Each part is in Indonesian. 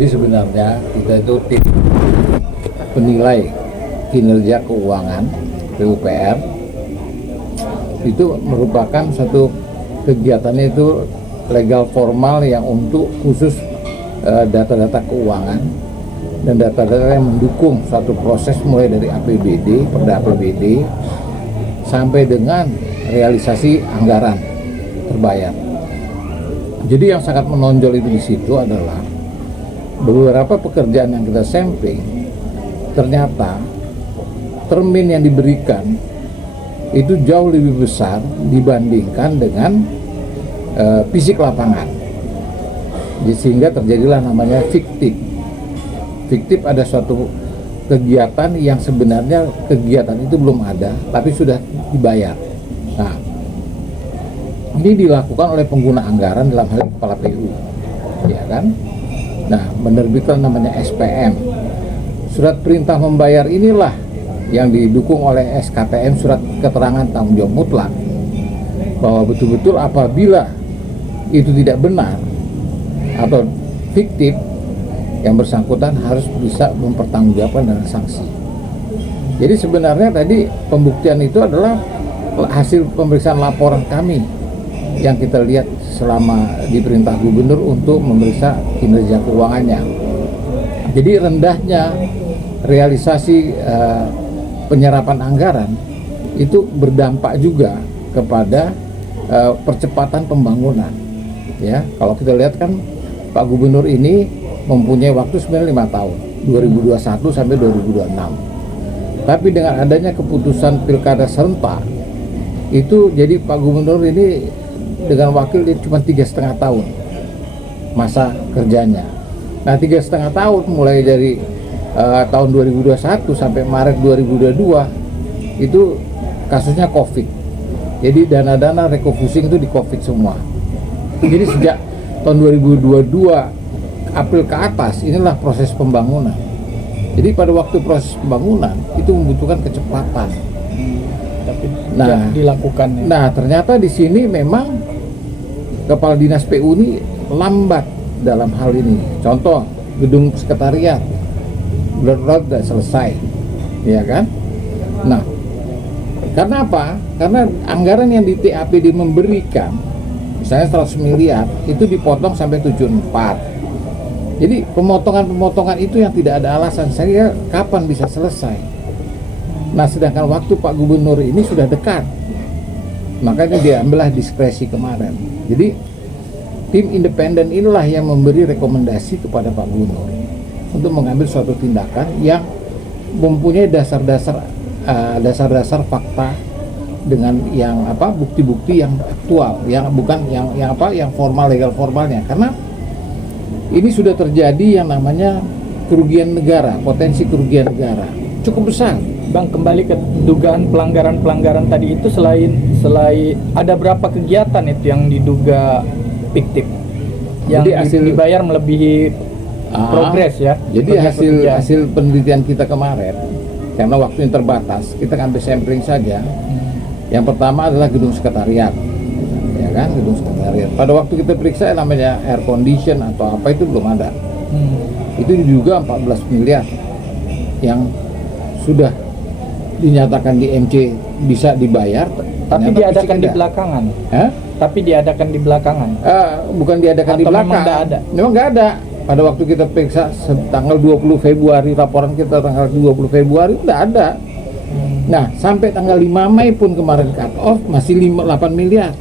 Jadi sebenarnya kita itu tim penilai kinerja keuangan PUPR itu merupakan satu kegiatannya itu legal formal yang untuk khusus data-data keuangan dan data-data yang mendukung suatu proses mulai dari APBD, perda APBD sampai dengan realisasi anggaran terbayar. Jadi yang sangat menonjol itu di situ adalah beberapa pekerjaan yang kita sampling, ternyata termin yang diberikan itu jauh lebih besar dibandingkan dengan fisik lapangan. Jadi, sehingga terjadilah namanya fiktif. Fiktif ada suatu kegiatan yang sebenarnya kegiatan itu belum ada, tapi sudah dibayar. Nah, ini dilakukan oleh pengguna anggaran dalam hal kepala PU, ya kan? Nah, menerbitkan namanya SPM. Surat perintah membayar inilah yang didukung oleh SKTM, surat keterangan tanggung jawab mutlak, bahwa betul-betul apabila itu tidak benar atau fiktif, yang bersangkutan harus bisa mempertanggungjawabkan dengan sanksi. Jadi sebenarnya tadi pembuktian itu adalah hasil pemeriksaan laporan kami yang kita lihat selama diperintah gubernur untuk memeriksa kinerja keuangannya. Jadi rendahnya realisasi penyerapan anggaran itu berdampak juga kepada percepatan pembangunan. Ya, kalau kita lihat kan Pak Gubernur ini mempunyai waktu sebenarnya 5 tahun, 2021 sampai 2026. Tapi dengan adanya keputusan pilkada serentak, itu jadi Pak Gubernur ini dengan wakil dia cuma 3,5 tahun masa kerjanya. Nah, 3,5 tahun mulai dari tahun 2021 sampai Maret 2022 itu kasusnya COVID. Jadi dana-dana refocusing itu di COVID semua. Jadi sejak tahun 2022 April ke atas inilah proses pembangunan. Jadi pada waktu proses pembangunan itu membutuhkan kecepatan. Tapi dilakukan. Ya. Nah, ternyata di sini memang kepala dinas PU ini lambat dalam hal ini. Contoh gedung sekretariat benar-benar sudah selesai, ya kan? Nah, karena apa? Karena anggaran yang di TAPD memberikan, misalnya 100 miliar itu dipotong sampai 74. Jadi pemotongan-pemotongan itu yang tidak ada alasan, saya kapan bisa selesai. Nah, sedangkan waktu Pak Gubernur ini sudah dekat, makanya diambillah diskresi kemarin. Jadi tim independen inilah yang memberi rekomendasi kepada Pak Gubernur untuk mengambil suatu tindakan yang mempunyai dasar-dasar fakta dengan yang bukti-bukti yang aktual, yang bukan yang formal, legal formalnya. Karena ini sudah terjadi yang namanya kerugian negara, potensi kerugian negara cukup besar. Bang, kembali ke dugaan pelanggaran tadi itu, selain ada berapa kegiatan itu yang diduga fiktif, yang dibayar melebihi progres ya? Jadi hasil penelitian kita kemarin, karena waktunya terbatas, kita ambil sampling saja. Yang pertama adalah gedung sekretariat. Kan, gedung sekretariat. Pada waktu kita periksa namanya air condition atau apa itu belum ada. Itu juga 14 miliar yang sudah dinyatakan di MC bisa dibayar. Tapi diadakan di belakangan. Tapi diadakan di belakangan. Bukan diadakan atau di belakang. Memang nggak ada. Pada waktu kita periksa tanggal 20 Februari, laporan kita tanggal 20 Februari nggak ada. Nah, sampai tanggal 5 Mei pun kemarin cut off masih 8 miliar.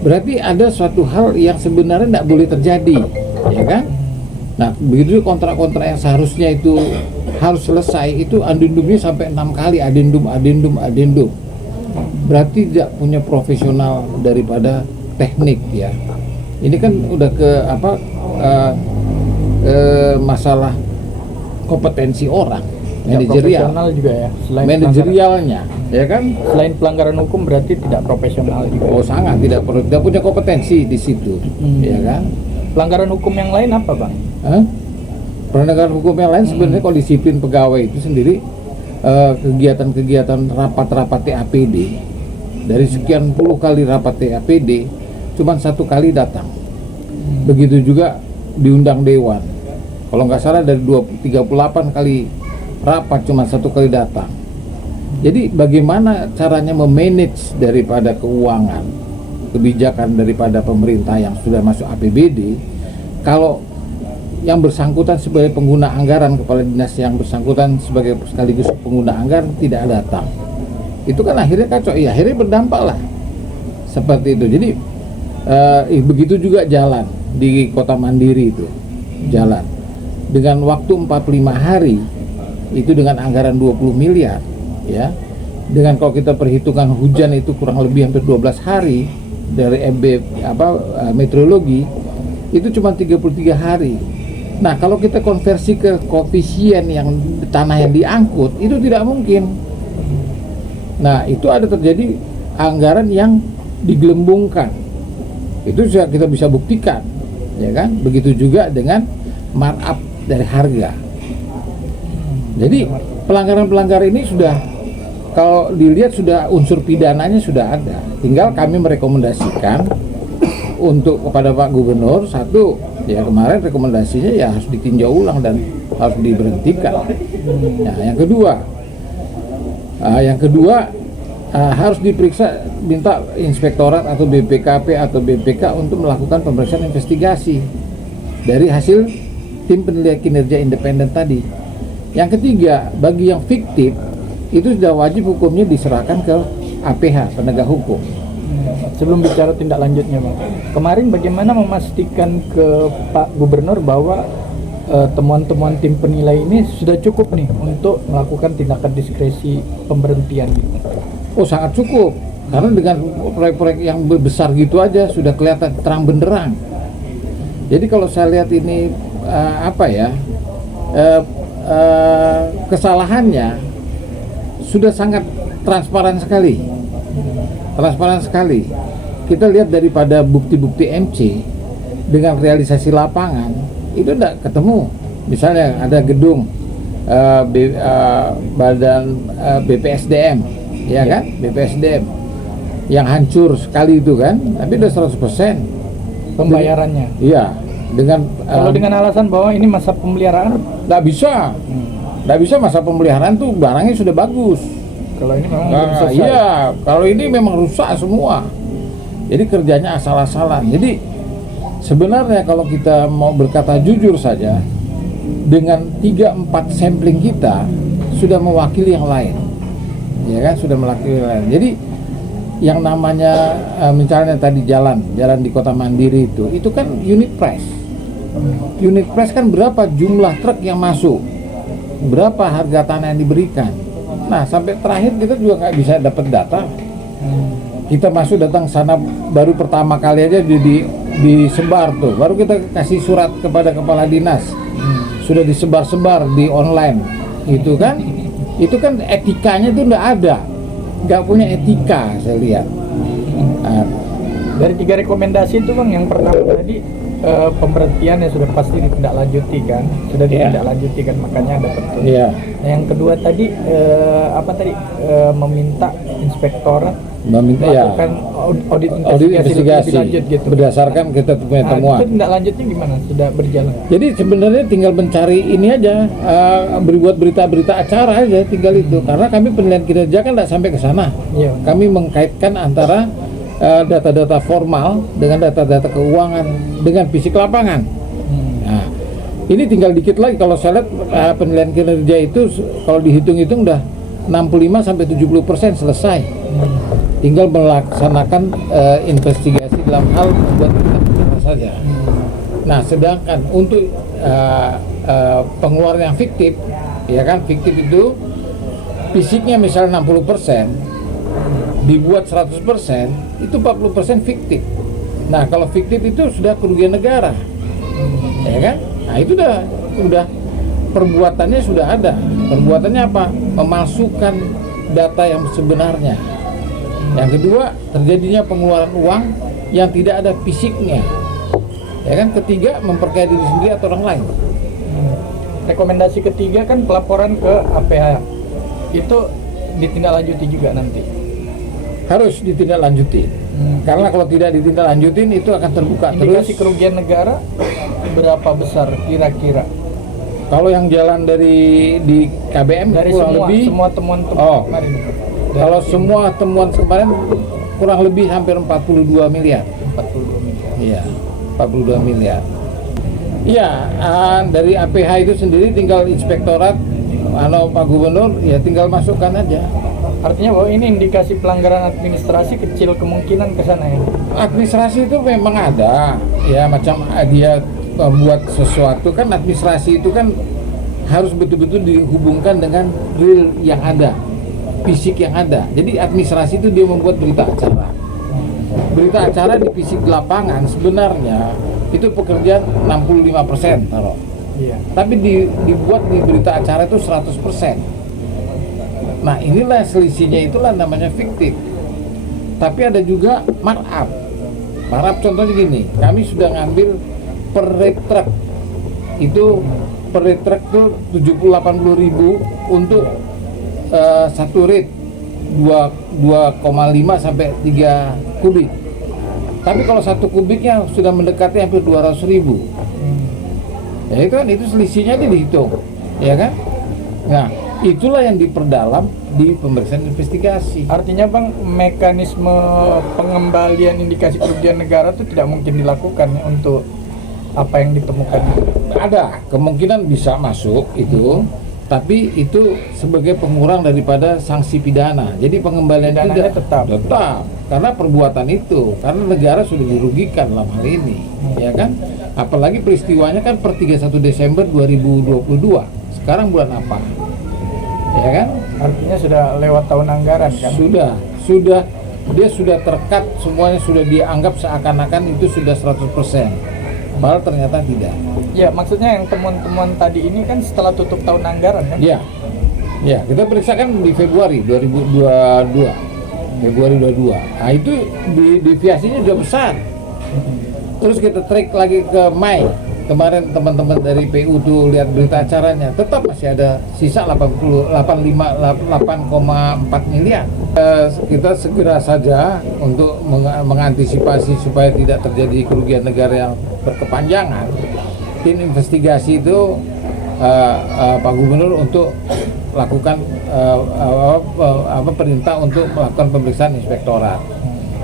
Berarti ada suatu hal yang sebenarnya tidak boleh terjadi, ya kan? Nah, begitu kontrak-kontrak yang seharusnya itu harus selesai, itu adendumnya sampai 6 kali, adendum. Berarti tidak punya profesional daripada teknik, ya. Ini kan udah ke masalah kompetensi orang, manajerial juga ya. Manajerialnya, ya kan? Selain pelanggaran hukum berarti tidak profesional juga. Oh, sangat tidak punya kompetensi di situ, ya kan? Pelanggaran hukum yang lain apa, Bang? Pelanggaran hukum yang lain sebenarnya kalau disiplin pegawai itu sendiri, kegiatan-kegiatan rapat-rapat TAPD dari sekian puluh kali rapat TAPD cuman 1 kali datang. Begitu juga diundang dewan. Kalau nggak salah dari 38 kali rapat cuma 1 kali datang. Jadi bagaimana caranya memanage daripada keuangan, kebijakan daripada pemerintah yang sudah masuk APBD, kalau yang bersangkutan sebagai pengguna anggaran, kepala dinas yang bersangkutan sebagai sekaligus pengguna anggaran tidak datang, itu kan akhirnya kacau. Ya akhirnya berdampak lah seperti itu. Jadi begitu juga jalan di Kota Mandiri itu, jalan dengan waktu 45 hari itu dengan anggaran 20 miliar ya. Dengan kalau kita perhitungkan hujan itu kurang lebih hampir 12 hari dari meteorologi itu cuma 33 hari. Nah, kalau kita konversi ke koefisien yang tanah yang diangkut itu tidak mungkin. Nah, itu ada terjadi anggaran yang digelembungkan. Itu sudah kita bisa buktikan, ya kan? Begitu juga dengan markup dari harga. Jadi pelanggaran-pelanggaran ini sudah, kalau dilihat sudah unsur pidananya sudah ada. Tinggal kami merekomendasikan untuk kepada Pak Gubernur, satu, ya kemarin rekomendasinya ya harus ditinjau ulang dan harus diberhentikan. Ya, yang kedua harus diperiksa, minta inspektorat atau BPKP atau BPK untuk melakukan pemeriksaan investigasi dari hasil tim penilai kinerja independen tadi. Yang ketiga, bagi yang fiktif itu sudah wajib hukumnya diserahkan ke APH, penegak hukum. Sebelum bicara tindak lanjutnya, Bang, kemarin bagaimana memastikan ke Pak Gubernur bahwa temuan-temuan tim penilai ini sudah cukup nih untuk melakukan tindakan diskresi pemberhentian gitu? Oh, sangat cukup, karena dengan proyek-proyek yang besar gitu aja sudah kelihatan terang benderang. Jadi kalau saya lihat ini kesalahannya sudah sangat transparan sekali. Kita lihat daripada bukti-bukti MC dengan realisasi lapangan itu tidak ketemu. Misalnya ada gedung badan BPSDM, ya kan? BPSDM yang hancur sekali itu kan, tapi udah 100% pembayarannya. Iya, dengan kalau dengan alasan bahwa ini masa pemeliharaan, nggak bisa. Nggak bisa, masa pemeliharaan tuh barangnya sudah bagus. Kalau ini memang belum selesai. Iya, kalau ini memang rusak semua. Jadi kerjanya asal-asalan. Jadi sebenarnya kalau kita mau berkata jujur saja, dengan 3-4 sampling kita sudah mewakili yang lain. Ya kan, sudah mewakili yang lain. Jadi yang namanya misalnya tadi jalan di Kota Mandiri itu kan unit price. Unit price kan berapa jumlah truk yang masuk, berapa harga tanah yang diberikan. Nah, sampai terakhir kita juga nggak bisa dapat data. Kita masuk datang sana baru pertama kali aja disebar tuh, baru kita kasih surat kepada kepala dinas. Sudah disebar-sebar di online. Itu kan etikanya itu nggak ada, nggak punya etika saya lihat. Nah, dari 3 rekomendasi itu, Bang, yang pertama tadi pemberhentian yang sudah pasti ditindaklanjuti kan, ditindaklanjuti kan, makanya ada betul. Nah, yang kedua tadi meminta inspektorat melakukan audit investigasi lebih lanjut gitu, berdasarkan kita punya temuan. Itu tindak gimana? Sudah berjalan? Jadi sebenarnya tinggal mencari ini aja, berbuat berita-berita acara aja, tinggal itu. Karena kami penilaian kinerja kan tidak sampai ke sana. Kami mengkaitkan antara data-data formal dengan data-data keuangan dengan fisik lapangan. Nah, ini tinggal dikit lagi. Kalau saya lihat penilaian kinerja itu kalau dihitung-hitung udah 65-70% selesai. Tinggal melaksanakan investigasi dalam hal membuat berita saja. Nah, sedangkan untuk pengeluaran yang fiktif, ya kan, fiktif itu fisiknya misalnya 60%, dibuat 100%, itu 40% fiktif. Nah, kalau fiktif itu sudah kerugian negara, ya kan? Nah, itu udah perbuatannya sudah ada. Perbuatannya apa? Memalsukan data yang sebenarnya. Yang kedua, terjadinya pengeluaran uang yang tidak ada fisiknya. Ya kan? Ketiga, memperkaya diri sendiri atau orang lain. Rekomendasi ketiga kan pelaporan ke APH. Itu ditindaklanjuti juga nanti. Harus ditindaklanjuti. Karena kalau tidak ditindaklanjutin itu akan terbuka indikasi terus. Kerugian negara berapa besar kira-kira? Kalau yang jalan dari di KBM Dari kurang lebih semua temuan-temuan Oh. kemarin. kalau semua temuan kemarin kurang lebih hampir 42 miliar. 42 miliar. Iya, 42 miliar. Iya, dari APH itu sendiri tinggal inspektorat, Pak Gubernur, ya tinggal masukkan aja. Artinya bahwa ini indikasi pelanggaran administrasi kecil kemungkinan ke sana ya. Administrasi itu memang ada, ya macam dia buat sesuatu kan administrasi itu kan harus betul-betul dihubungkan dengan real yang ada, fisik yang ada. Jadi administrasi itu dia membuat berita acara. Berita acara di fisik lapangan sebenarnya itu pekerjaan 65% taruh. Iya. Tapi dibuat di berita acara itu 100%. Nah inilah selisihnya, itulah namanya fiktif. Tapi ada juga markup. Markup contohnya gini, kami sudah ngambil per rate truck. Itu per rate truck itu 70-80 ribu untuk satu rate 2,5 sampai 3 kubik. Tapi kalau satu kubiknya sudah mendekati hampir 200 ribu. Ya itu kan, itu selisihnya dihitung, ya kan? Nah, itulah yang diperdalam di pemeriksaan investigasi. Artinya Bang, mekanisme pengembalian indikasi kerugian negara itu tidak mungkin dilakukan ya, untuk apa yang ditemukan. Ada kemungkinan bisa masuk itu, tapi itu sebagai pengurang daripada sanksi pidana. Jadi pengembalian Pidananya tidak tetap. karena perbuatan itu, karena negara sudah dirugikan dalam hal ini, ya kan? Apalagi peristiwanya kan per 31 Desember 2022. Sekarang bulan apa? Ya kan? Artinya sudah lewat tahun anggaran kan? Sudah dia sudah terkat, semuanya sudah dianggap seakan-akan itu sudah 100%. Padahal ternyata tidak. Ya, maksudnya yang temuan-temuan tadi ini kan setelah tutup tahun anggaran kan? Ya, ya kita periksa kan di Februari 2022. Februari 22. Nah itu deviasinya sudah besar. Terus kita track lagi ke Mei. Kemarin teman-teman dari PU tuh lihat berita acaranya, tetap masih ada sisa 8,4 miliar. Kita segera saja untuk mengantisipasi supaya tidak terjadi kerugian negara yang berkepanjangan. Tim investigasi itu Pak Gubernur untuk lakukan perintah untuk melakukan pemeriksaan inspektorat.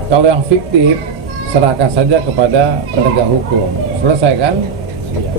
Kalau yang fiktif serahkan saja kepada penegak hukum. Selesai kan? Iya.